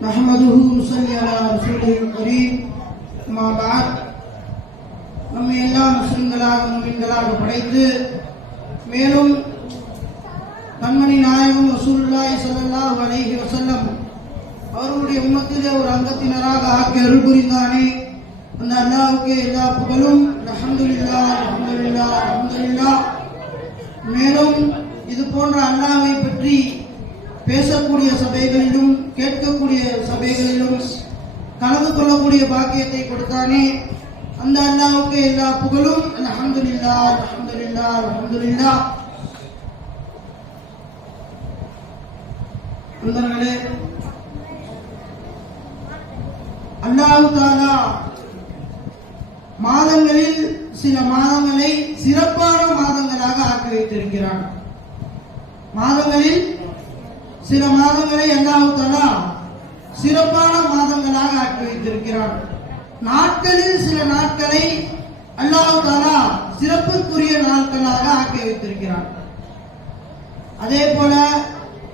نحمده ونصلي على رسوله الكريم أما بعد நம்மை எல்லாம் முஸ்லிம்களாக முஸ்லிம்களாக படைத்து மேலும் கண்மணி நாயகம் ரசூலுல்லாஹி ஸல்லல்லாஹு அலைஹி வஸல்லம் அவர்களுடைய உம்மத்திலே ஒரு அங்கத்தினராக ஆக்கி அருள் புரிந்தானே அந்த அல்லாஹ்வுக்கு எல்லா புகழும் அல்ஹம்துலில்லாஹ் அல்ஹம்துலில்லாஹ் அல்ஹம்துலில்லாஹ் மேலும் இது போன்ற அல்லாஹ்வை பற்றி பேசக்கூடிய சபைகளிலும் கேட்கக்கூடிய சபைகளிலும் கலந்து கொள்ளக்கூடிய பாக்கியத்தை கொடுத்தானே. அந்த அல்லாவுக்கு எல்லா புகழும். அல்ஹம்துலில்லாஹ் அல்ஹம்துலில்லாஹ் அஹமது நண்பர்களே அல்லாஹு தாலா மாதங்களில் சில மாதங்களை சிறப்பான மாதங்களாக ஆக்கி வைத்திருக்கிறான். மாதங்களில் சில மாதங்களை அல்லாஹ் சிறப்பான மாதங்களாக ஆக்கி வைத்திருக்கிறான் நாட்களில் சில நாட்களை அல்லாவுதாலா சிறப்புக்குரிய நாட்களாக ஆக்கி வைத்திருக்கிறான் அதே போல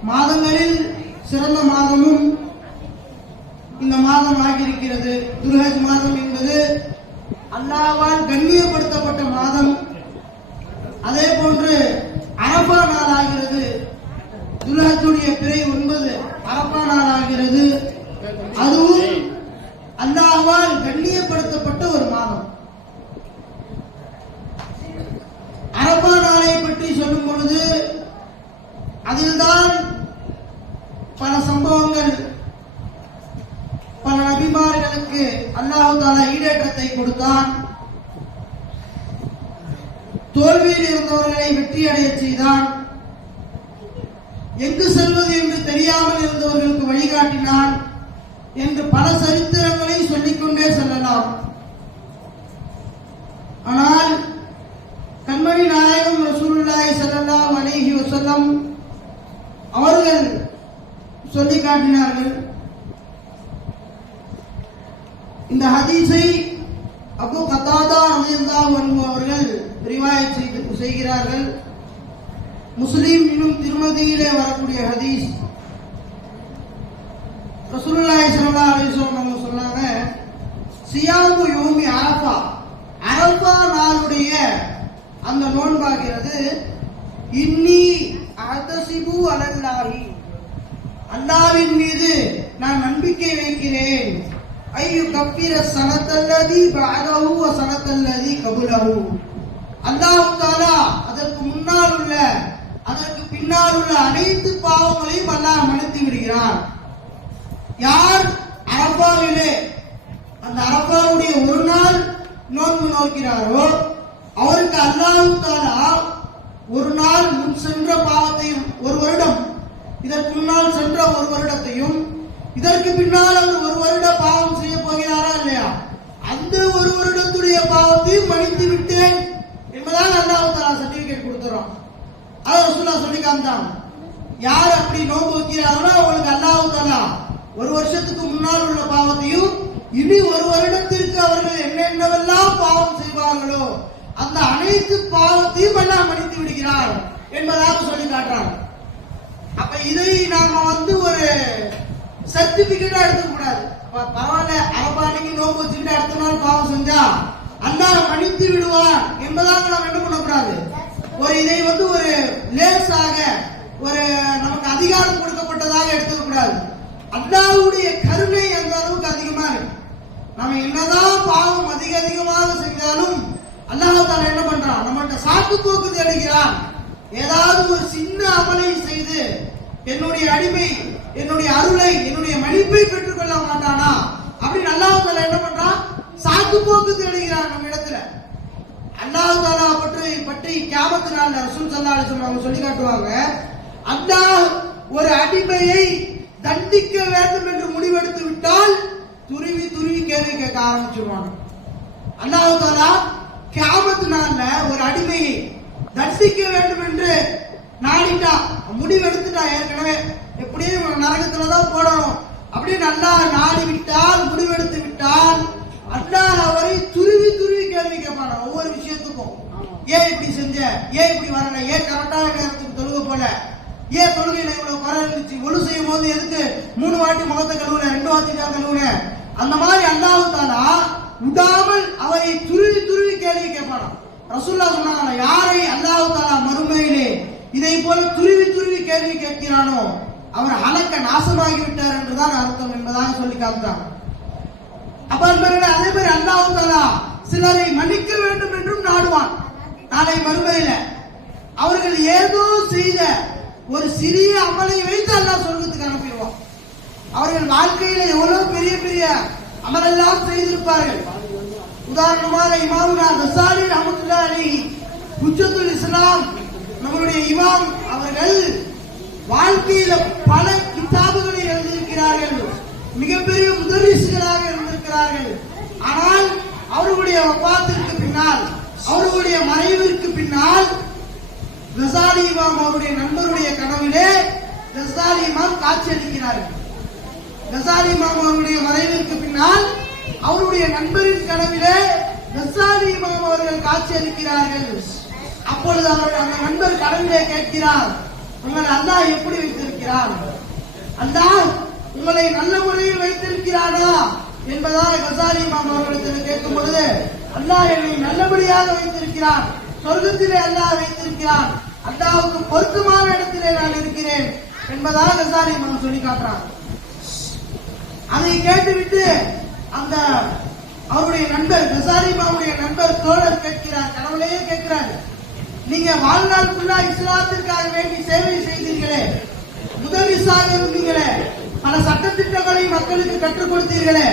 மாதங்களில் சிறந்த மாதமும் இந்த மாதம் ஆகியிருக்கிறது. துல்ஹஜ் மாதம் என்பது அல்லாவால் கண்ணியப்படுத்தப்பட்ட மாதம். அதே போன்று அரபா நாள் ஆகிறது துல்ஹஜுடைய பிறை ஒன்பது அரபா நாள் ஆகிறது அதுவும் அல்லாவால் கண்ணியப்படுத்தப்பட்ட ஒரு மாதம். அரபா நாளை பற்றி சொல்லும் பொழுது அதில்தான் பல சம்பவங்கள் பல நபிமார்களுக்கு அல்லாஹால ஈடேற்றத்தை கொடுத்தான். தோல்வியில் இருந்தவர்களை வெற்றி அடைய செய்தான். எங்கு செல்வது என்று தெரியாமல் இருந்தவர்களுக்கு வழிகாட்டினான் என்று பல சரித்திரங்களை சொல்லிக்கொண்டே செல்லலாம். ஆனால் கண்மணி நாயகம் ரசூலுல்லாய் செல்லலாம் அலைஹி வசல்லம் அவர்கள் சொல்லி காட்டினார்கள். இந்த ஹதீஸை அபு கத்தாதா ரலியல்லாஹு அன்ஹு அவர்கள் ரிவாயத் செய்து செய்கிறார்கள். முஸ்லீம் இன்னும் திருமதியிலே வரக்கூடிய ஹதீஸ். ரசூலுல்லாஹி ஸல்லல்லாஹு அலைஹி வஸல்லம் அவங்க சொன்னாங்க சியாமு யோமி அரஃபா. அரஃபா நாளுடைய அந்த நோன்பாகிறது இன்னி அதசிபு அலல்லாஹி. அல்லாவின் மீது நான் நம்பிக்கை வைக்கிறேன். ஐயு கப்பீர சனத்தல்லதி பஅதஹு வ சனத்தல்லதி கபுலஹு. அல்லாஹ் தஆலா அதற்கு முன்னால் உள்ள அதற்கு பின்னால் உள்ள அனைத்து பாவங்களையும் அல்லாஹ் மன்னித்து விடுகிறார் யார் அரபாவிலே அந்த அரபாவுடைய ஒரு நாள் நோன்பு நோக்கிறாரோ அவருக்கு அல்லாஹு தாலா ஒரு நாள் முன் சென்ற பாவத்தையும் ஒரு வருடம் இதற்கு முன்னால் சென்ற ஒரு வருடத்தையும் இதற்கு பின்னால் அவர் ஒரு வருட பாவம் செய்ய போகிறாரா இல்லையா? அந்த ஒரு வருடத்துடைய பாவத்தையும் மன்னித்து விட்டேன் என்பதால் அல்லாஹு தாலா சர்டிபிகேட் கொடுத்துறோம். அதை ரசூலா சொல்லி காமிட்டாங்க யார் அப்படி நோன்பு வைக்கிறாங்களோ அவங்களுக்கு அல்லாஹ் தாலா ஒரு வருஷத்துக்கு முன்னால் உள்ள பாவத்தையும் இனி ஒரு வருடத்திற்கு அவர்கள் என்னென்னவெல்லாம் பாவம் செய்வார்களோ அந்த அனைத்து பாவத்தையும் எல்லாம் மன்னித்து விடுகிறார் என்பதாக சொல்லி காட்டுறாங்க. அப்ப இதை நாம வந்து ஒரு சர்டிபிகேட்டா எடுத்துக்க கூடாது பரவாயில்ல அரபானிக்கு நோம்பு வச்சுக்கிட்டு அடுத்த நாள் பாவம் செஞ்சா அல்லாஹ் மன்னித்து விடுவார் என்பதாக நாம் என்ன பண்ணக்கூடாது? ஒரு இதை வந்து ஒரு லேசாக ஒரு நமக்கு அதிகாரம் கொடுக்கப்பட்டதாக எடுத்துக்க கூடாது அல்லாஹ்வுடைய கருணை அந்த அளவுக்கு அதிகமா இருக்கு. நம்ம என்னதான் பாவம் அதிக அதிகமாக செய்தாலும் அல்லாஹால என்ன பண்றான்? நம்மகிட்ட சாக்கு போக்கு தேடுகிறான். ஏதாவது ஒரு சின்ன அமலை செய்து என்னுடைய அடிமை என்னுடைய அருளை என்னுடைய மன்னிப்பை பெற்றுக்கொள்ள மாட்டானா? அப்படின்னு அல்லாஹால என்ன பண்றான்? சாக்கு போக்கு தேடுகிறான் நம்ம இடத்துல. அல்லாஹ் தாலா பற்றி பற்றி கியாமத்து நாள் ரசூல் சல்லா அவங்க சொல்லி காட்டுவாங்க. அல்லாஹ் ஒரு அடிமையை தண்டிக்க வேண்டும் என்று முடிவெடுத்து விட்டால் துருவி துருவி கேள்வி கேட்க ஆரம்பிச்சிருவாங்க. அல்லாஹ் தாலா கியாமத்து நாள்ல ஒரு அடிமையை தண்டிக்க வேண்டும் என்று நாடிட்டா முடிவெடுத்துட்டா ஏற்கனவே. எப்படியும் நரகத்துல தான் போடணும். அப்படியே நல்லா நாடி விட்டால் முடிவெடுத்து விட்டால் அல்லாஹ் அவரை கேட்பான ஒவ்வொரு விஷயத்துக்கும். ஏன் இப்படி செஞ்ச? ஏன் இப்படி வரல ஏன் கரெக்டான நேரத்துக்கு தொழுக போல? ஏன் தொழுகையில இவ்வளவு குறை இருந்துச்சு? ஒழு செய்யும் போது எதுக்கு மூணு வாட்டி முகத்தை கழுவுன ரெண்டு வாட்டி தான் கழுவுன? அந்த மாதிரி அல்லாஹ் தாலா விடாமல் அவரை துருவி துருவி கேள்வி கேட்பானாம். ரசூல்லா சொன்னாங்க யாரை அல்லாஹ் தாலா மறுமையிலே இதை போல துருவி துருவி கேள்வி கேட்கிறானோ அவர் ஹலக்க நாசமாகி விட்டார் என்றுதான் அர்த்தம் என்பதாக சொல்லி காமித்தாங்க அப்ப அதே மாதிரி அல்லாஹ் சிலரை மன்னிக்க வேண்டும் என்றும் நாடுவான். நாளை மறுமையில அவர்கள் ஏதோ செய்த ஒரு சிறிய அமலை வைத்து அல்லாஹ் சொர்க்கத்துக்கு அனுப்பிடுவான். அவர்கள் வாழ்க்கையில எவ்வளவு பெரிய பெரிய அமலெல்லாம் செய்திருப்பார்கள். உதாரணமாக இமாமுனா ரசாலி ரஹமத்துல்லா அலி ஹுஜ்ஜத்துல் இஸ்லாம் நம்மளுடைய இமாம் அவர்கள் வாழ்க்கையில பல கிதாபுகளை எழுதியிருக்கிறார்கள். மிகப்பெரிய முதலீசுகளாக இருந்திருக்கிறார்கள். ஆனால் அவர்களுடைய வப்பாத்திற்கு பின்னால் அவர்களுடைய மறைவிற்கு பின்னால் கசாலி இமாம் அவருடைய நண்பருடைய கனவிலே கசாலி இமாம் காட்சியளிக்கிறார்கள் கசாலி இமாம் அவருடைய மறைவிற்கு பின்னால் அவருடைய நண்பரின் கனவிலே கசாலி இமாம் அவர்கள் காட்சியளிக்கிறார்கள். அப்பொழுது அவருடைய அந்த நண்பர் கனவிலே கேட்கிறார் உங்களை அல்லாஹ் எப்படி வைத்திருக்கிறார் அல்லாஹ் உங்களை நல்ல முறையில் வைத்திருக்கிறானா? என்பதாக கசாரி இமாம் அவர்களிடத்தில் கேட்கும் பொழுது அல்லாஹ் என்னை நல்லபடியாக வைத்திருக்கிறான் சொர்க்கத்திலே அல்லாஹ் வைத்திருக்கிறான் அல்லாவுக்கு பொருத்தமான இடத்திலே நான் இருக்கிறேன். என்பதாக கசாரி இமாம் சொல்லி காட்டுறான் அதை கேட்டுவிட்டு அந்த அவருடைய நண்பர் கசாரி இமாமுடைய நண்பர் தோழர் கேட்கிறார். கடவுளையே கேட்கிறார் நீங்க வாழ்நாள் ஃபுல்லா இஸ்லாத்திற்காக வேண்டி சேவை செய்தீர்களே. முதலிசாக இருந்தீங்களே பல சட்டத்திட்டங்களை மக்களுக்கு கற்றுக் கொடுத்தீர்களே.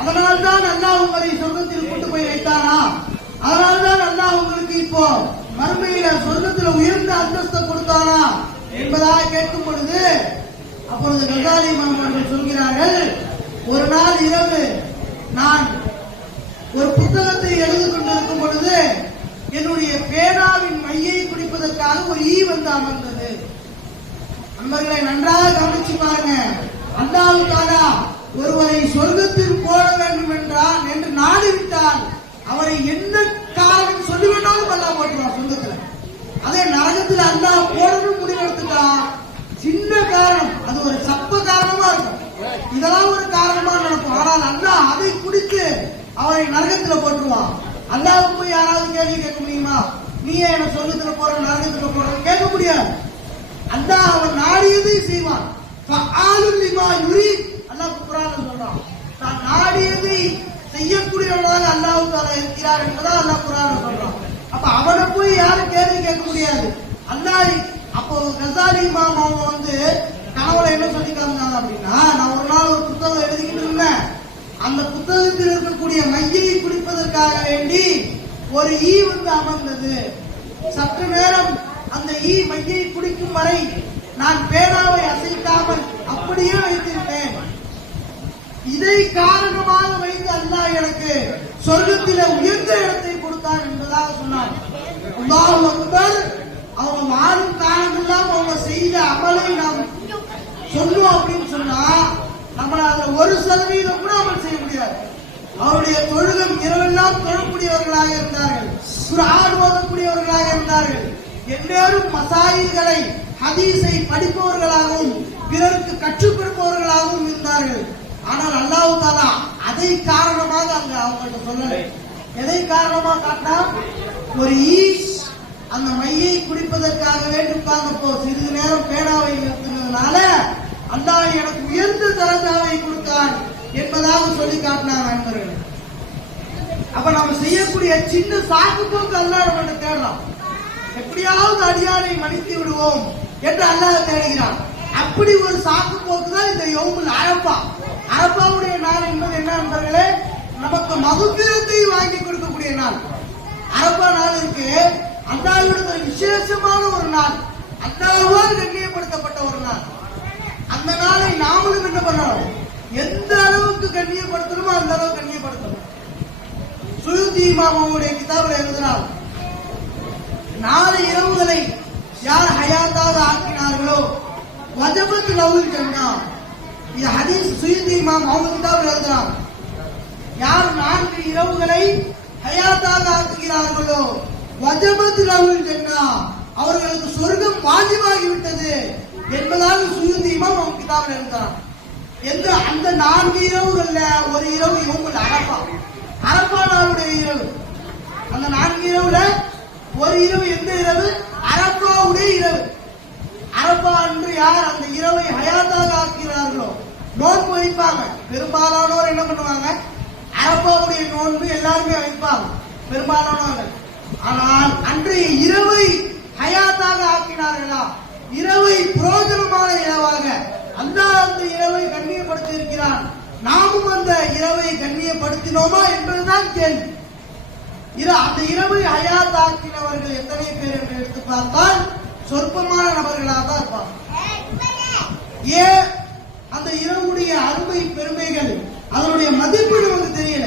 அதனால்தான் அல்லாஹ் உங்களை சொர்க்கத்தில் கொண்டு போய் வைத்தானா அதனால்தான் அல்லாஹ் உங்களுக்கு இப்போ மறுமையில சொர்க்கத்தில் உயர்ந்த அந்தஸ்தை கொடுத்தானா என்பதாக கேட்கும் பொழுது அப்பொழுது கசாலி அவர்கள் சொல்கிறார்கள் ஒரு நாள் இரவு நான் ஒரு புத்தகத்தை எழுதி கொண்டிருக்கும் பொழுது என்னுடைய பேனாவின் மையை குடிப்பதற்காக ஒரு ஈ வந்து அமர்ந்தது. நண்பர்களை நன்றாக கவனிச்சு பாருங்க. அல்லாஹ் ஒருவரை ஒருவரை எடுத்து போட வேண்டும் என்றால் என்று நாடிவிட்டால் அவரை என்ன காரணம் சொல்லி வேண்டாலும் அல்லாஹ் போட்டுருவான் சொந்தத்துல. அதே நரகத்தில் அல்லாஹ் போடணும் முடிவெடுத்துட்டா சின்ன காரணம் அது ஒரு சப்ப காரணமா இருக்கும். இதெல்லாம் ஒரு காரணமா நடக்கும். ஆனால் அண்ணா அதை குடித்து அவரை நரகத்துல போட்டுருவான் அல்லாவுக்கு போய் யாராவது கேள்வி கேட்க முடியுமா? நீ என்ன சொர்க்கத்துல போற நரகத்துல போற கேட்க முடியாது. அல்லாஹ் அவன் நாடியதை செய்வான். அல்லாஹ் குரான் சொல்றான். தான் நாடியதை செய்யக்கூடியவனாக அல்லாஹு தஆலா இருக்கிறார் என்பதா அல்லாஹ் குர்ஆன்ல சொல்றான். அப்ப அவனை போய் யாரும் கேள்வி கேட்க முடியாது? அல்லாஹ் அப்போ கசாலி இமாம் வந்து கனவுல என்ன சொல்லி காமிச்சாங்க அப்படின்னா நான் ஒரு நாள் ஒரு புத்தகம் எழுதிக்கிட்டு இருந்தேன். அந்த புத்தகத்தில் இருக்கக்கூடிய மையை குடிப்பதற்காக வேண்டி ஒரு ஈ வந்து அமர்ந்தது. சற்று நேரம் அந்த ஈ மையை குடிக்கும் வரை நான் பேனாவை அசைக்காமல் அப்படியே வைத்திருந்தேன் இதை காரணமாக வைத்து அல்லாஹ் எனக்கு சொர்க்கத்திலே உயர்ந்த இடத்தை கொடுத்தான் என்பதாக சொன்னார். அல்லாஹ் அக்பர் அவங்க வாழும் காலமெல்லாம் அவங்க செய்த அமலை நாம் சொல்லுவோம் அப்படின்னு சொன்னா நம்மளால ஒரு சதவீதம் கூட அமல் செய்ய முடியாது. அவருடைய தொழுகம் இரவெல்லாம் தொழக்கூடியவர்களாக இருந்தார்கள். குர்ஆன் ஓதக்கூடியவர்களாக இருந்தார்கள். எந்நேரும் மசாயில்களை ஹதீஸை படிப்பவர்களாகவும் பிறருக்கு கற்றுக் கொடுப்பவர்களாகவும் இருந்தார்கள். ஆனால் அல்லாஹு தாலா அதை காரணமாக அங்க அவங்கள்ட்ட சொல்லலை. எதை காரணமா காட்டினா ஒரு ஈஸ் அந்த மையை குடிப்பதற்காக வேண்டி உட்கார்ந்தப்போ சிறிது நேரம் பேனாவை நிறுத்தினதுனால அல்லாஹ் எனக்கு உயர்ந்த தரஞ்சாவை கொடுத்தான் என்பதாக சொல்லி காட்டினார் நண்பர்கள் அப்ப நம்ம செய்யக்கூடிய சின்ன சாக்கு அல்லாஹ் நம்ம தேடலாம். எப்படியாவது அடியாரை மன்னித்து விடுவோம் என்று அல்லாஹ் தேடுகிறான். அப்படி ஒரு சாக்கு போக்குதான் இந்த யோகுல் அரப்பா அரப்பாவுடைய நாள் என்பது என்ன நண்பர்களே? நமக்கு மகுபிரத்தை வாங்கி கொடுக்கக்கூடிய நாள். அரபா நாள் இருக்கு அல்லாஹ்விடத்தில் விசேஷமான ஒரு நாள். அல்லாஹ்வால் கண்ணியப்படுத்தப்பட்ட ஒரு நாள். அந்த நாளை நாமளும் என்ன பண்ணணும்? எந்த அளவுக்கு கண்ணியப்படுத்தணுமோ அந்த அளவுக்கு கண்ணியப்படுத்தணும். சுயுதி மாமாவுடைய கிதாபில் எழுதினால் நாலு இரவுகளை யார் ஹயாத்தாக ஆக்கினார்களோ வஜபத் லவுல் ஜன்னா. இது ஹதீஸ் சுயந்தி இமாம் அவங்க கிதாபில் எழுதுறான் யார் நான்கு இரவுகளை ஹயாத்தாக ஆக்குகிறார்களோ வஜபத் லவுல் ஜன்னா அவர்களுக்கு சொர்க்கம் வாஜிபாகிவிட்டது என்பதாக சுயந்தி இமாம் அவங்க கிதாபில் எழுதுறான் எந்த அந்த நான்கு இரவுகள்ல ஒரு இரவு இவங்க அரப்பா அரப்பா நாளுடைய இரவு. அந்த நான்கு இரவுல ஒரு இரவு எந்த இரவு? அரப்பாவுடைய இரவு. அரப்பா அன்று யார் அந்த இரவை ஹயாத்தாக ஆக்கிறார்களோ நோன்பு வைப்பாங்க. பெரும்பாலானோர் என்ன பண்ணுவாங்க? அரப்பாவுடைய நோன்பு எல்லாருமே வைப்பாங்க. பெரும்பாலானவர்கள் ஆனால் அன்றைய இரவை ஹயாத்தாக ஆக்கினார்களா? இரவை புரோஜனமான இரவாக. அல்லாஹ் அந்த இரவை கண்ணியப்படுத்தி இருக்கிறான் நாமும் அந்த இரவை கண்ணியப்படுத்தினோமா என்பதுதான் கேள்வி. அந்த இரவை ஹயாத்தாக்கினவர்கள் எத்தனை பேர் என்று எடுத்து பார்த்தால் சொற்பமான நபர்களாக தான் இருப்பாங்க. ஏன் அந்த இரவுடைய அருமை பெருமைகள் அதனுடைய மதிப்பு நமக்கு தெரியல.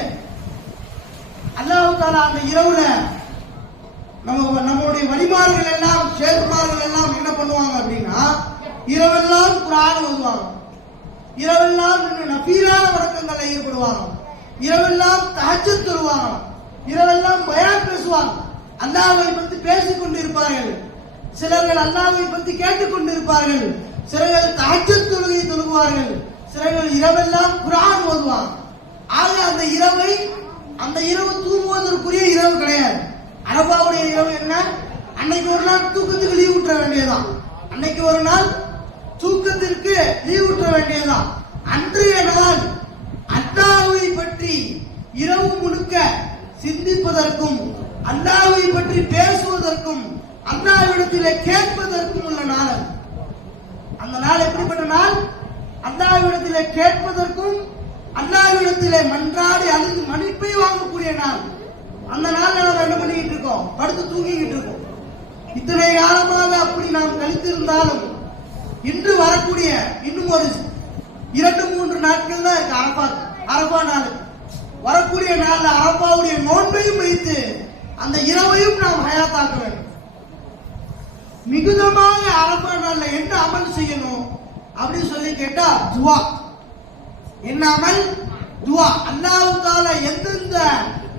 அல்லாவுக்கான அந்த இரவுல நம்ம நம்மளுடைய வழிமார்கள் எல்லாம் சேர்மார்கள் எல்லாம் என்ன பண்ணுவாங்க அப்படின்னா இரவெல்லாம் குரான் ஓதுவாங்க. இரவெல்லாம் இன்னும் நபீரான வழக்கங்களில் ஈடுபடுவாங்க. இரவெல்லாம் தாச்சு தருவாங்க இரவெல்லாம் பயான் பேசுவாங்க. அல்லாவை பற்றி பேசிக் கொண்டிருப்பார்கள் சிலர்கள் அல்லாவை பற்றி கேட்டுக் கொண்டிருப்பார்கள் சிலர்கள் தஹஜ்ஜத் தொழுகை தொழுகுவார்கள். சிலர்கள் இரவெல்லாம் குரான் ஓதுவாங்க ஆக அந்த இரவை அந்த இரவு தூங்குவதற்குரிய இரவு கிடையாது. அரபாவுடைய இரவு என்ன? அன்னைக்கு ஒரு நாள் தூக்கத்துக்கு லீவ் விட்டுற வேண்டியதுதான். அன்னைக்கு ஒரு நாள் தூக்கத்திற்கு லீவ் விட்டுற வேண்டியதுதான். அன்றைய நாள் அல்லாவை பற்றி இரவு முழுக்க சிந்திப்பதற்கும் அல்லாவை பற்றி பேசுவதற்கும் அல்லாவிடத்திலே கேட்பதற்கும் உள்ள நாள் அது. அந்த நாள் எப்படிப்பட்ட நாள்? அல்லாஹ்விடத்திலே கேட்பதற்கும் அல்லாஹ்விடத்திலே மன்றாடி அழுது மன்னிப்பை வாங்கக்கூடிய நாள். அந்த நாள் நாம் என்ன பண்ணிக்கிட்டு இருக்கோம். படுத்து தூங்கிக்கிட்டு இருக்கோம். இத்தனை காலமாக அப்படி நாம் கழித்திருந்தாலும் இன்று வரக்கூடிய இன்னும் ஒரு இரண்டு மூன்று நாட்கள் தான் இருக்கு அரபா அரபா நாள். வரக்கூடிய நாள் அரபாவுடைய நோன்பையும் வைத்து அந்த இரவையும் நாம் ஹயாத்தாக்க வேண்டும். மிகுதமாக அரபா என்ன அமல் செய்யணும் அப்படின்னு சொல்லி கேட்டா துவா. என்ன அமல்? துவா. அல்லாஹ் எந்தெந்த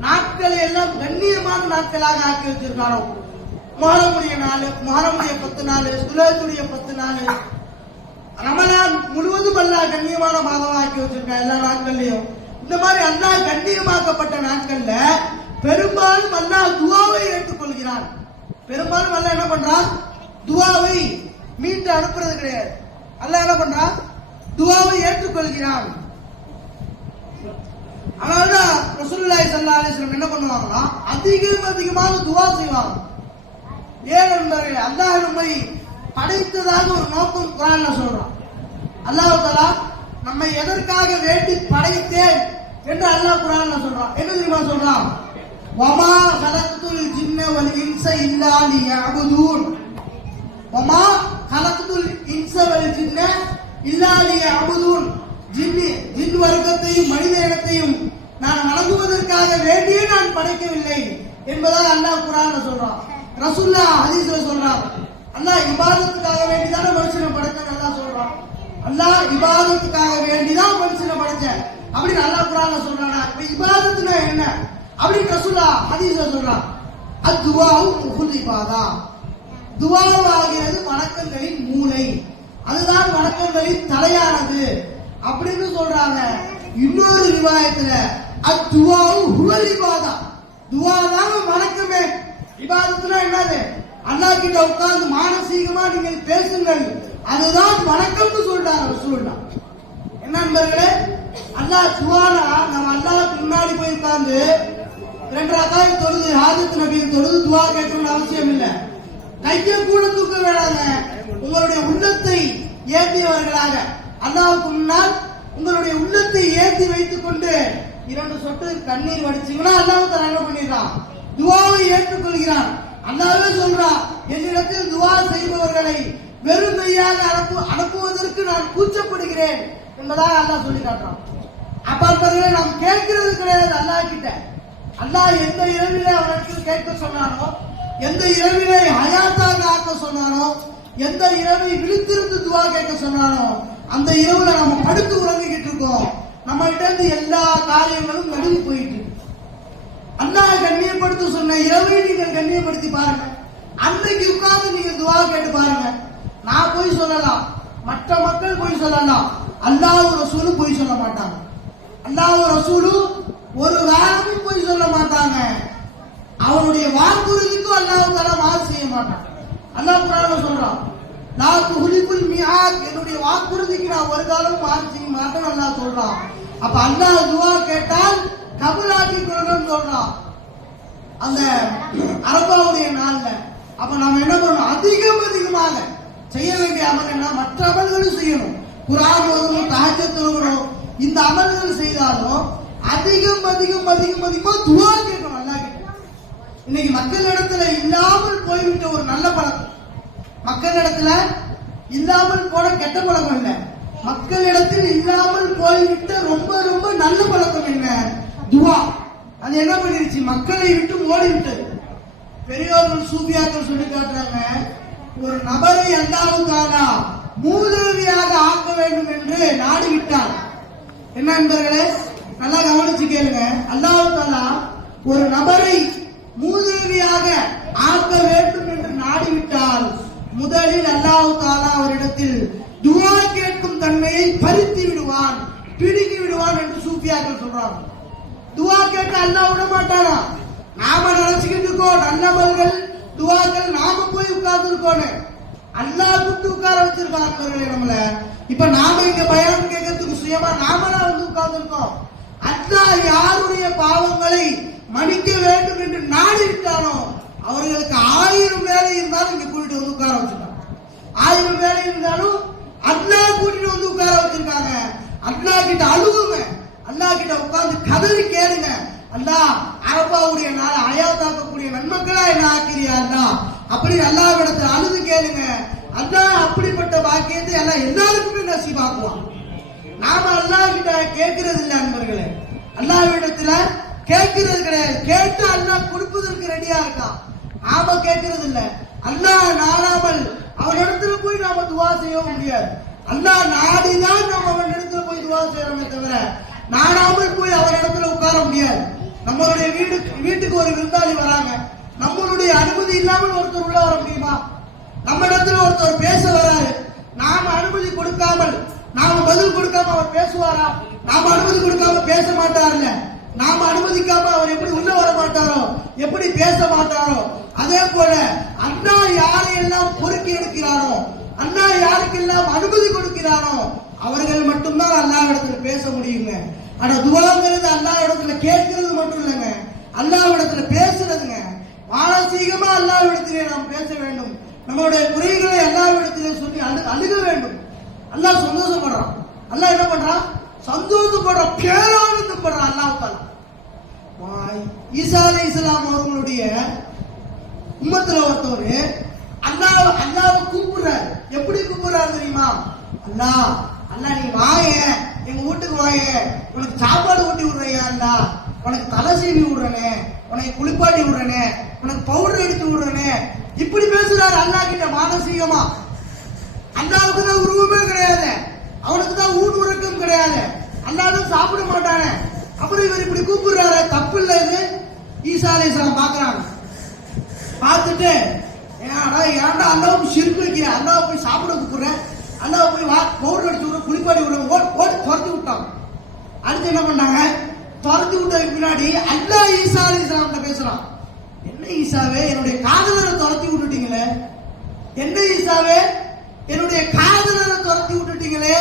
நாட்களை எல்லாம் கண்ணியமான நாட்களாக ஆக்கி வச்சிருக்காரோ முஹரமுடைய நாள் முஹரமுடைய பத்து நாள் சுலேத்துடைய பத்து நாள் ரமலான் முழுவதும் அல்லாஹ் கண்ணியமான மாதமா ஆக்கி வச்சிருக்கா எல்லா நாட்கள்லயும். இந்த மாதிரி அல்லாஹ் கண்ணியமாக்கப்பட்ட நாட்கள்ல பெரும்பாலும் அல்லாஹ் துவாவை ஏற்றுக்கொள்கிறான். பெரும்பாலும் அல்லாஹ் என்ன பண்றான்? துவாவை மீண்டு அனுப்புறது கிடையாது. அல்ல என்ன பண்றான்? துவாவை ஏற்றுக்கொள்கிறான். அதனாலதான் ரசூலுல்லாஹி ஸல்லல்லாஹு அலைஹி என்ன பண்ணுவாங்கன்னா அதிகம் அதிகமாக துவா செய்வாங்க. ஏன் நண்பர்களே அல்லாஹ் நம்மை படைத்ததாக ஒரு நோக்கம் குரான்ல சொல்றான். அல்லாஹ் தஆலா நம்மை எதற்காக வேண்டி படைத்தேன் என்று அல்லாஹ் குரான்ல சொல்றான். என்ன தெரியுமா சொல்றான்? வமா கலத்துல் ஜின்ன வல் இன்ச இல்லா லியஅபுதூன். ஒமா கலத்துல் இன்ச ஜின்ன இல்லாலிய லியஅபுதூன் ஜின்னி ஜின் வர்க்கத்தையும் மனித இனத்தையும் நான் வணங்குவதற்காக வேண்டியே நான் படைக்கவில்லை என்பதாக அல்லாஹ் குரான சொல்றான். ரசுல்லா ஹதீஸ்ல சொல்றான். அல்லாஹ் இபாதத்துக்காக வேண்டிதான மனுஷனை படைச்சேன் அல்லாஹ் சொல்றான். அல்லாஹ் இபாதத்துக்காக வேண்டிதான் மனுஷனை படைச்சேன் அப்படின்னு அல்லாஹ் குரான சொல்றானா? இப்ப இபாதத்துனா என்ன? அப்படின்னு ரசுல்லா ஹதீஸ்ல சொல்றான். அத்துவாவு முகுல் இபாதா துவாவாகிறது வணக்கங்களின் மூளை. அதுதான் வணக்கங்களின் தலையானது. அப்படின்னு சொல்றாங்க. இன்னொரு ரிவாயத்துல அத்துவாவும் ஹுவல் இபாதா. துவா தான் வணக்கமே. இபாதத்துல என்னது? அண்ணா கிட்ட உட்கார்ந்து மானசீகமா நீங்கள் பேசுங்கள். அதுதான் வணக்கம்னு சொல்றாங்க ரசூலுல்லாஹ் என்ன நண்பர்களே? அல்லாஹ் துவானா நம்ம அல்லாஹ் முன்னாடி போய் உட்கார்ந்து ரெண்டு ரகாயம் தொழுது ஹாஜத் நபியின் தொழுது துவா கேட்கணும்னு அவசியம் இல்லை கையை கூட தூக்க வேணாங்க. உங்களுடைய உள்ளத்தை ஏந்தியவர்களாக. அல்லாவுக்கு முன்னால் உங்களுடைய உள்ளத்தை ஏந்தி வைத்துக் கொண்டு இரண்டு சொட்டு கண்ணீர் வடிச்சீங்கன்னா அல்லாஹ் தஆலா என்ன பண்ணிடுறான்? துவாவை ஏற்றுக்கொள்கிறான். அல்லாவே சொல்றான் என்னிடத்தில் துவா செய்பவர்களை வெறும் கையாக அனுப்பு அனுப்புவதற்கு நான் கூச்சப்படுகிறேன் என்பதாக அல்லாஹ் சொல்லி காட்டுறான். அப்பாற்பதிலே நாம் கேட்கிறது கிடையாது அல்லாஹ் கிட்ட அல்லாஹ் எந்த இரவிலே அவனுக்கு கேட்க சொன்னானோ எந்த இரவிலே ஹயாத்தாக ஆக்க சொன்னானோ எந்த இரவை விழித்திருந்து துவா கேட்க சொன்னானோ அந்த இரவுல நம்ம படுத்து உறங்கிக்கிட்டு இருக்கோம். நம்மகிட்ட இருந்து எல்லா காரியங்களும் நடுங்கி போயிட்டு அண்ணா கண்ணியப்படுத்த சொன்ன இரவை நீங்கள் கண்ணியப்படுத்தி பாருங்க. அன்றைக்கு உட்கார்ந்து நீங்க துவா கேட்டு பாருங்க. நான் போய் சொல்லலாம். மற்ற மக்கள் பொய் சொல்லலாம். அல்லாஹ் ரசூலும் பொய் சொல்ல மாட்டாங்க. அல்லாஹ் ரசூலும் ஒரு காலமும் பொய் சொல்ல மாட்டாங்க. அவருடைய வாக்குறுதிக்கும் அல்லாஹ் தாலா மாறு செய்ய மாட்டான். அல்லாஹ் குரான சொல்றான் நான் துஹுலிபுல் மியாக் என்னுடைய வாக்குறுதிக்கு நான் ஒரு காலம் மாறு செய்ய மாட்டேன் அல்லாஹ் சொல்றான் அப்ப அல்லாஹ் துவா கேட்டால் கபுலாக்கி கொள்ளணும்னு சொல்றான் அந்த அரபாவுடைய நாள்ல அப்ப நாம என்ன பண்ணணும்? அதிகம் அதிகமாக செய்ய வேண்டிய அமல் என்ன? மற்ற அமல்களும் செய்யணும். குரான் ஓதணும் தாஜ தொழுகணும் இந்த அமல்கள் செய்தாலும் அதிகம் அதிகம் அதிகம் அதிகமா துவா கேட்கணும். இன்னைக்கு மக்கள் இடத்துல இல்லாமல் போய்விட்ட ஒரு நல்ல பழக்கம். மக்கள் இடத்துல இல்லாமல் போன கெட்ட பழக்கம் இல்லை மக்கள் இடத்தில் இல்லாமல் போய்விட்ட ரொம்ப ரொம்ப நல்ல பழக்கம் என்ன? துவா. அது என்ன பண்ணிருச்சு? மக்களை விட்டு ஓடி விட்டது பெரியோர்கள் சூபியாக்கள் சொல்லி காட்டுறாங்க ஒரு நபரை அல்லாவுக்கானா மூதேவியாக ஆக்க வேண்டும் என்று நாடி விட்டார். என்ன நண்பர்களே நல்லா கவனிச்சு கேளுங்க. அல்லாஹ் ஒரு நபரை மூதேவியாக ஆக்க வேண்டும் என்று நாடிவிட்டால் முதலில் அல்லாஹு தாலா அவரிடத்தில் துவா கேட்கும் தன்மையை பறித்து விடுவான் பிடுங்கி விடுவான் என்று சூஃபியாக்கள் சொல்றாங்க. துவா கேட்க அல்லாஹ் விட மாட்டாரா நாம நினைச்சுக்கிட்டு இருக்கோம் நல்லவர்கள் துவாக்கள் நாம போய் உட்கார்ந்து இருக்கோன்னு அல்லாஹ் கூப்பிட்டு உட்கார வச்சிருக்காங்க நம்மள. இப்ப நாம இங்க பயணம் கேட்கறதுக்கு சுயமா நாம வந்து உட்கார்ந்து இருக்கோம். அல்லாஹ் யாருடைய பாவங்களை மன்னிக்க வேண்டும் என்று நாடி விட்டானோ அவர்களுக்கு ஆயிரம் வேலை இருந்தாலும் இங்க கூட்டிட்டு வந்து உட்கார வச்சிருக்காங்க. ஆயிரம் வேலை இருந்தாலும் அண்ணா கூட்டிட்டு வந்து உட்கார வச்சிருக்காங்க. அண்ணா கிட்ட அழுகுங்க. அண்ணா கிட்ட உட்கார்ந்து கதறி கேளுங்க. அல்லா அரபாவுடைய நாள் அயாத்தாக்கக்கூடிய நன்மக்களா என்ன ஆக்கிறியா அல்லா அப்படி அல்லாஹ்விடத்துல அழுது கேளுங்க. அல்லா அப்படிப்பட்ட பாக்கியத்தை எல்லாம் எல்லாருக்குமே நசீபாக்குவான். நாம அல்லா கிட்ட கேட்கறது இல்லை நண்பர்களே அல்லாஹ்விடத்துல கேட்கிறது கிடையாது. கேட்டு அண்ணா கொடுப்பதற்கு ரெடியா இருக்கான் நாம கேட்கறது இல்ல. அல்லாஹ் நாடாமல் அவனிடத்துல போய் நாம துவா செய்ய முடியாது. அல்லாஹ் நாடிதான் நம்ம அவன் இடத்துல போய் துவா செய்யறோமே தவிர நாடாமல் போய் அவர் இடத்துல உட்கார முடியாது. நம்மளுடைய வீடு வீட்டுக்கு ஒரு விருந்தாளி வராங்க. நம்மளுடைய அனுமதி இல்லாமல் ஒருத்தர் உள்ள வர முடியுமா? நம்ம இடத்துல ஒருத்தர் பேச வராரு. நாம அனுமதி கொடுக்காமல் நாம பதில் கொடுக்காம அவர் பேசுவாரா? நாம அனுமதி கொடுக்காம பேச மாட்டாருல்ல நாம அனுமதிக்காம அவர் எப்படி உள்ள வர மாட்டாரோ எப்படி பேச மாட்டாரோ அதே போல அண்ணா யாரையெல்லாம் பொறுக்கி எடுக்கிறானோ அண்ணா யாருக்கெல்லாம் அனுமதி கொடுக்கிறானோ அவர்கள் மட்டும்தான் அல்லாஹ் இடத்துல பேச முடியுங்க. ஆனா துவாங்கிறது அல்லாஹ் இடத்துல கேட்கிறது மட்டும் இல்லைங்க. அல்லாஹ் இடத்துல பேசுறதுங்க. மானசீகமா அல்லாஹ் இடத்திலே நாம் பேச வேண்டும். நம்மளுடைய குறைகளை எல்லா இடத்திலே சொல்லி அழு அழுக வேண்டும். அல்லாஹ் சந்தோஷப்படுறான். அல்லாஹ் என்ன பண்றான்? சந்தோஷப்படுற பேரானந்தப்படுறான் அல்லாஹால ஈசா அலை இஸ்லாம் அவர்களுடைய உம்மத்துல ஒருத்தவர் அல்லாஹ் அல்லாஹ் கூப்பிடுறாரு. எப்படி கூப்பிடுறாரு தெரியுமா? அல்லாஹ் அண்ணா நீ வாய எங்க வீட்டுக்கு வாய உனக்கு சாப்பாடு ஊட்டி விடுறையா அல்லா உனக்கு தலை சீவி விடுறனே உனக்கு குளிப்பாட்டி விடுறனே உனக்கு பவுடர் எடுத்து விடுறனே. இப்படி பேசுறாரு அல்லாஹ் கிட்ட மானசீகமா. அல்லாவுக்கு தான் உருவமே கிடையாது. அவனுக்கு தான் ஊன் உறக்கம் கிடையாது. அல்லாதான் சாப்பிட மாட்டானே. அப்புறம் இவர் இப்படி கூப்பிடுறாரு தப்பு இல்ல இது ஈசா அலைஹிஸ்ஸலாம் பாக்குறாங்க பார்த்துட்டு ஏன்டா ஏன்டா அண்ணாவும் சிரிப்பு வைக்கிற? அண்ணாவை போய் சாப்பிட கூப்பிடுறேன் அண்ணாவை போய் வா பவுடர் அடிச்சு விட குளிப்பாடி விட ஓடி ஓடி துரத்தி விட்டாங்க அடுத்து என்ன பண்ணாங்க? துரத்தி விட்டதுக்கு பின்னாடி அல்லா ஈசா அலைஹிஸ்ஸலாம்கிட்ட பேசுறான். என்ன ஈசாவே என்னுடைய காதலரை துரத்தி விட்டுட்டீங்களே? என்ன ஈசாவே? என்னுடைய காதலரை துரத்தி விட்டுட்டீங்களே.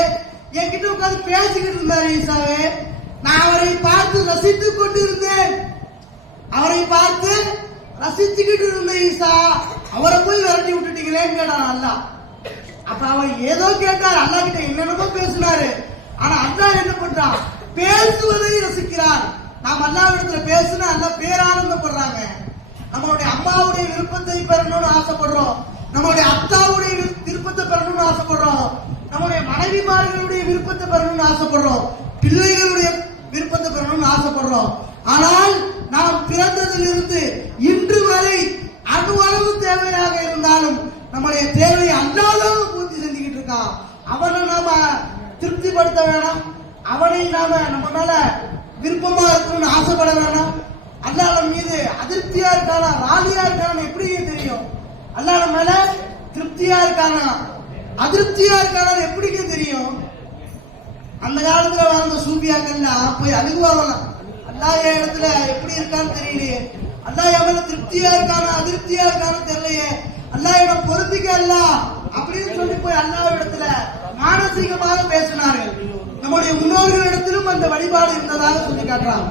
என்கிட்ட உட்காந்து பேசிக்கிட்டு இருந்தாரு ஈசாவே நான் அவரை பார்த்து ரசித்துக் கொண்டிருந்தேன். அவரை பார்த்து ரசிச்சுக்கிட்டு இருந்த ஈசா அவரை போய் விரட்டி விட்டுட்டீங்களேன்னு கேட்டான் அல்லா அப்ப அவர் ஏதோ கேட்டார். அல்லா கிட்ட என்னென்னமோ பேசினாரு. ஆனா அல்லா என்ன பண்றான்? பேசுவதை ரசிக்கிறார். நாம் அல்லாவிடத்துல பேசுனா அல்ல பேரானந்தப்படுறாங்க. நம்மளுடைய அம்மாவுடைய விருப்பத்தை பெறணும்னு ஆசைப்படுறோம். நம்மளுடைய அத்தாவுடைய விருப்பம் விருப்பத்தை பெறணும்னு ஆசைப்படுறோம். நம்முடைய மனைவிமார்களுடைய விருப்பத்தை பெறணும்னு ஆசைப்படுறோம். பிள்ளைகளுடைய விருப்பத்தை பெறணும்னு ஆசைப்படுறோம். ஆனால் நாம் பிறந்ததிலிருந்து இன்று வரை அணுவளவு தேவையாக இருந்தாலும் நம்முடைய தேவையை அல்லாதவங்க பூர்த்தி செஞ்சுக்கிட்டு இருக்கான் அவனை நாம திருப்திப்படுத்த வேணாம். அவனை நாம நம்மளால விருப்பமா இருக்கணும்னு ஆசைப்பட வேணாம். அல்லாத மீது அதிருப்தியா இருக்கானா? ராலியா இருக்கானா எப்படி தெரியும்? அல்லாத மேல திருப்தியா இருக்கானா? அதிருப்தியா இருக்கானான்னு எப்படிங்க தெரியும்? அந்த காலத்துல வாழ்ந்த சூபியாக்கள்லாம் போய் அணுகுவாங்களாம். அல்லாஹ் என் இடத்துல எப்படி இருக்கான்னு தெரியலையே. அல்லாஹ் எவ்வளவு திருப்தியா இருக்கானா அதிருப்தியா இருக்கான்னு தெரியலையே. அல்லாஹ் இடம் பொருந்திக்க அல்ல அப்படின்னு சொல்லி போய் அல்லாஹ் இடத்துல மானசீகமாக பேசினார்கள். நம்முடைய முன்னோர்கள் இடத்திலும் அந்த வழிபாடு இருந்ததாக சொல்லி காட்டுறாங்க.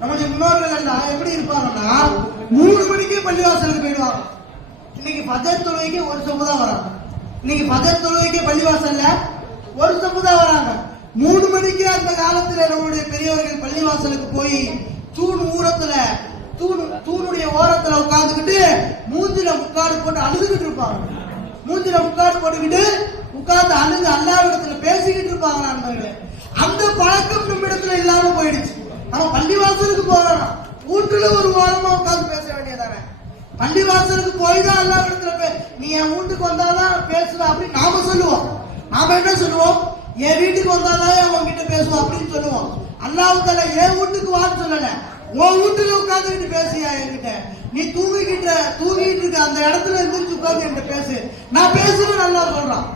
நம்முடைய முன்னோர்கள் எல்லாம் எப்படி இருப்பாங்கன்னா மூணு மணிக்கே பள்ளிவாசலுக்கு போயிடுவாங்க. இன்னைக்கு பஜர் தொழுகைக்கு ஒரு சொம்பு தான் வராங்க. இன்னைக்கு பஜர் தொழுகைக்கு பள்ளிவாசல்ல ஒரு சொப்பு தான் வராங்க. மூணு மணிக்கு அந்த காலத்துல நம்மளுடைய பெரியவர்கள் பள்ளிவாசலுக்கு போய் தூண் ஊரத்துல தூண் தூணுடைய ஓரத்துல உட்கார்ந்துக்கிட்டு மூஞ்சில முக்காடு போட்டு அழுதுகிட்டு இருப்பாங்க. மூஞ்சில முக்காடு போட்டுக்கிட்டு உட்கார்ந்து அழுது அல்லாவிடத்துல பேசிக்கிட்டு இருப்பாங்க நண்பர்களே. அந்த பழக்கம் நம்ம இடத்துல இல்லாம போயிடுச்சு. நம்ம பள்ளிவாசலுக்கு போறோம். வீட்டுல ஒரு வாரமா உட்கார்ந்து பேச வேண்டியதானே? பள்ளிவாசலுக்கு போய் தான் எல்லா இடத்துல நீ என் வீட்டுக்கு வந்தாதான் பேசுவ அப்படின்னு நாம சொல்லுவோம். நாம என்ன சொல்லுவோம்? என் வீட்டுக்கு வந்தாதான் அவன் கிட்ட பேசுவோம் அப்படின்னு சொல்லுவோம். அல்லாஹ் என் வீட்டுக்கு வான்னு சொல்லல. உன் வீட்டுல உட்காந்துக்கிட்டு பேசியா என்கிட்ட? நீ தூங்கிக்கிட்ட தூங்கிட்டு இருக்க அந்த இடத்துல இருந்து உட்காந்து என்கிட்ட பேசு. நான் பேசுவேன் நல்லா சொல்றான்.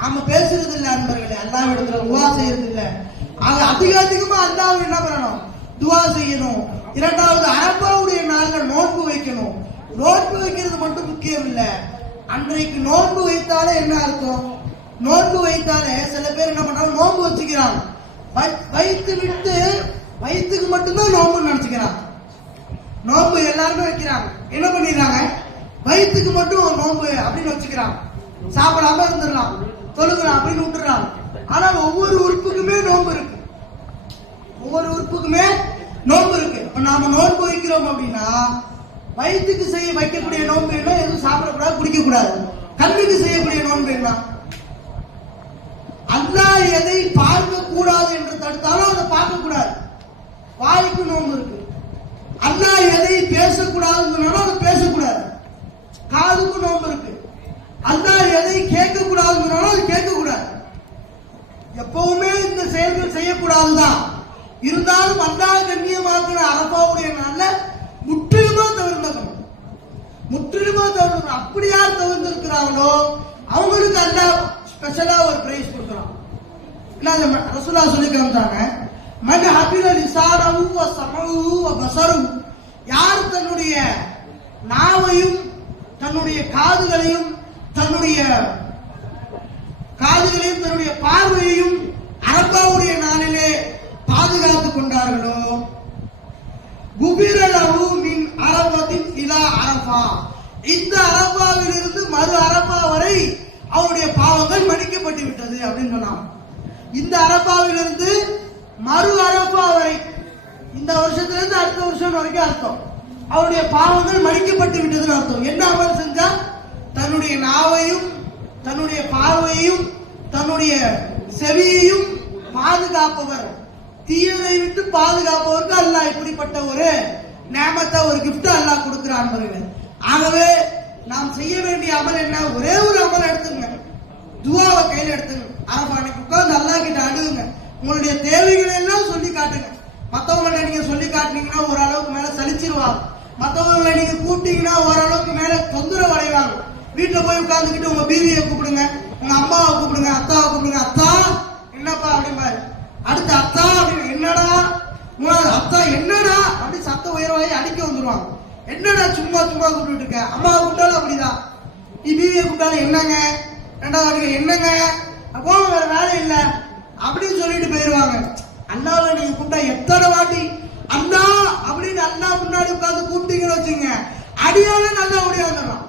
நாம பேசுறது இல்ல நண்பர்களே அல்லாஹ் இடத்துல துவா செய்யறது இல்ல. ஆக அதிக அதிகமா அல்லாவும் என்ன பண்ணணும்? துவா செய்யணும். இரண்டாவது அரபாவுடைய நாள்ல நோன்பு வைக்கணும். நோன்பு வைக்கிறது மட்டும் முக்கியம் இல்ல அன்றைக்கு நோன்பு வைத்தாலே என்ன அர்த்தம்? நோன்பு வைத்தாலே சில பேர் என்ன பண்றாங்க? நோன்பு வச்சுக்கிறாங்க. வை- வைத்து விட்டு வயிற்றுக்கு மட்டும்தான் நோன்பு நினைச்சுக்கிறாங்க. நோன்பு எல்லாருமே வைக்கிறாங்க. என்ன பண்ணிடுறாங்க? வயிற்றுக்கு மட்டும் நோன்பு அப்படின்னு வச்சுக்கிறாங்க. சாப்பிடாம இருந்துடலாம். தொழுகலாம் அப்படின்னு விட்டுறாங்க ஆனா ஒவ்வொரு உறுப்புக்குமே நோன்பு இருக்கு. ஒவ்வொரு உறுப்புக்குமே நோன்பு இருக்கு. இப்ப நாம நோன்பு வைக்கிறோம் அப்படின்னா வயிற்றுக்கு செய்ய வைக்கக்கூடிய நோன்பு என்ன எதுவும் சாப்பிடக்கூடாது குடிக்கக்கூடாது. கண்ணுக்கு செய்யக்கூடிய நோன்பு என்ன அல்லாஹ் எதை பார்க்க கூடாது என்று தடுத்தாலும் அதை பார்க்க கூடாது வாய்க்கு நோன்பு இருக்கு. அல்லாஹ் எதை பேசக்கூடாதுன்னு அதை பேசக்கூடாது. காதுக்கு நோன்பு இருக்கு. அல்லாஹ் எதை கேட்க கூடாதுன்னு அது கேட்க கூடாது எப்பவுமே இந்த செயல்கள் செய்யக்கூடாதுதான். இருந்தாலும் அல்லாஹ் கண்ணியமாக்குற அரபாவுடைய நாள்ல முற்றிலுமா தவிர்த்து அப்படி யார் தவிர்த்திருக்கிறாங்களோ அவங்களுக்கு அந்த ஸ்பெஷலா ஒரு பிரைஸ் கொடுக்குறான் என்ன அந்த ம- ரசூலா சொல்லி காமிச்சாங்க மன் ஹபில லிசானஹு யார் தன்னுடைய நாவையும் தன்னுடைய காதுகளையும் தன்னுடைய காதுகளையும் தன்னுடைய பார்வையையும் அரபாவுடைய நாளிலே பாதுகாத்துக் கொண்டார்களோ குபிரலஹு மின் இல்லா அரபா. இந்த அரபாவில் இருந்து மறு அரபா வரை அவருடைய பாவங்கள் மன்னிக்கப்பட்டு விட்டது அப்படின்னு சொன்னாங்க. இந்த அரபாவில் இருந்து மறு அரபா வரை இந்த வருஷத்துல இருந்து அடுத்த வருஷம் வரைக்கும் அர்த்தம். அவருடைய பாவங்கள் மன்னிக்கப்பட்டு விட்டதுன்னு அர்த்தம். என்ன அமல் செஞ்சா? தன்னுடைய நாவையும் தன்னுடைய பார்வையையும் தன்னுடைய செவியையும் பாதுகாப்பவர். தீயதை விட்டு பாதுகாப்பவருக்கு அல்ல இப்படிப்பட்ட ஒரு நேமத்தை ஒரு கிஃப்ட் அல்லாஹ் கொடுக்கிறான் பாருங்க. ஆகவே நாம் செய்ய வேண்டிய அமல் என்ன? ஒரே ஒரு அமல் எடுத்துங்க. துவாவை கையில எடுத்துங்க. அரபா அன்னைக்கு உட்கார்ந்து அல்லா கிட்ட அணுகுங்க உங்களுடைய தேவைகளை எல்லாம் சொல்லி காட்டுங்க. மற்றவங்கள்ட்ட நீங்க சொல்லி காட்டினீங்கன்னா ஓரளவுக்கு மேல சலிச்சிருவாங்க. மத்தவங்களை நீங்க கூப்பிட்டீங்கன்னா ஓரளவுக்கு மேல தொந்தரவு அடைவாங்க. வீட்டுல போய் உட்கார்ந்துக்கிட்டு உங்க பீவியை கூப்பிடுங்க. உங்க அம்மாவை கூப்பிடுங்க அத்தாவை கூப்பிடுங்க. அத்தா என்னப்பா அப்படிம்பாரு. அடுத்து அத்தா அப்படின்னு என்னடா? மூணாவது அத்தா என்னடா அப்படி சத்த உயர்வாகி அடிக்க வந்துருவாங்க. என்னடா சும்மா சும்மா கூப்பிட்டு இருக்க? அம்மாவை கூப்பிட்டாலும் அப்படிதான். நீ பீவியை கூப்பிட்டாலும் என்னங்க? ரெண்டாவது அடிக்க என்னங்க? போக வேற வேலை இல்ல. அப்படின்னு சொல்லிட்டு போயிருவாங்க. அண்ணாவில் நீங்க கூப்பிட்டா எத்தனை வாட்டி? அண்ணா அப்படின்னு அண்ணா முன்னாடி உட்காந்து கூப்பிட்டீங்கன்னு வச்சுங்க அடியோட நல்லா ஓடி வந்துடும்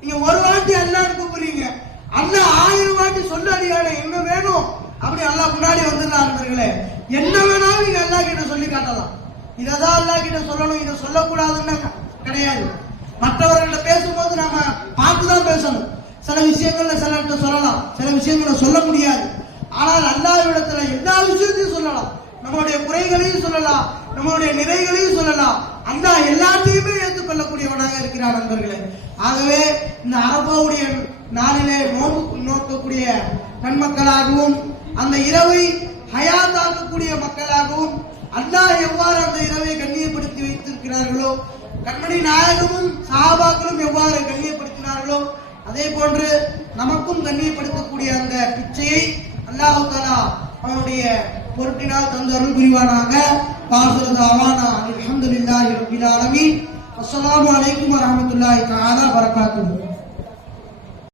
நீங்க ஒரு வாட்டி அண்ணான்னு கூப்பிடுறீங்க. அண்ணா ஆயிரம் வாட்டி சொல்ல அடியாட என்ன வேணும்? அப்படி அல்லா முன்னாடி வந்துடுறாங்களே என்ன வேணாலும் நீங்க அல்லா கிட்ட சொல்லி காட்டலாம். இதான் அல்லா கிட்ட சொல்லணும் இதை சொல்லக்கூடாதுன்னு கிடையாது. மற்றவர்கள்ட்ட பேசும்போது நாம பார்த்து தான் பேசணும். சில விஷயங்கள்ல சிலர்கிட்ட சொல்லலாம் சில விஷயங்களை சொல்ல முடியாது. ஆனால் அல்லாவிடத்துல எல்லா விஷயத்தையும் சொல்லலாம். நம்மளுடைய குறைகளையும் சொல்லலாம் நம்மளுடைய நிறைகளையும் சொல்லலாம். அந்த எல்லாத்தையுமே ஏற்றுக்கொள்ளக்கூடியவனாக இருக்கிறார் நண்பர்களே. ஆகவே இந்த அரபாவுடைய நாளிலே நோன்பு நோக்கக்கூடிய நன்மக்களாகவும் அந்த இரவை ஹயாத்தாக்கக்கூடிய மக்களாகவும் அல்லா எவ்வாறு அந்த இரவை கண்ணியப்படுத்தி வைத்திருக்கிறார்களோ கண்மணி நாயகமும் சஹாபாக்களும் எவ்வாறு கண்ணியப்படுத்தினார்களோ அதே போன்று நமக்கும் கண்ணியப்படுத்தக்கூடிய அந்த பிச்சையை அல்லாஹ் தாலா அவனுடைய பொருட்டினால் தந்து அருள் புரிவானாக. பாசுரது அவானா அல்ஹம்துலில்லாஹி ரப்பில் ஆலமீன். அஸ்ஸலாமு அலைக்கும் வரஹ்மத்துல்லாஹி தஆலா வரகாத்துஹு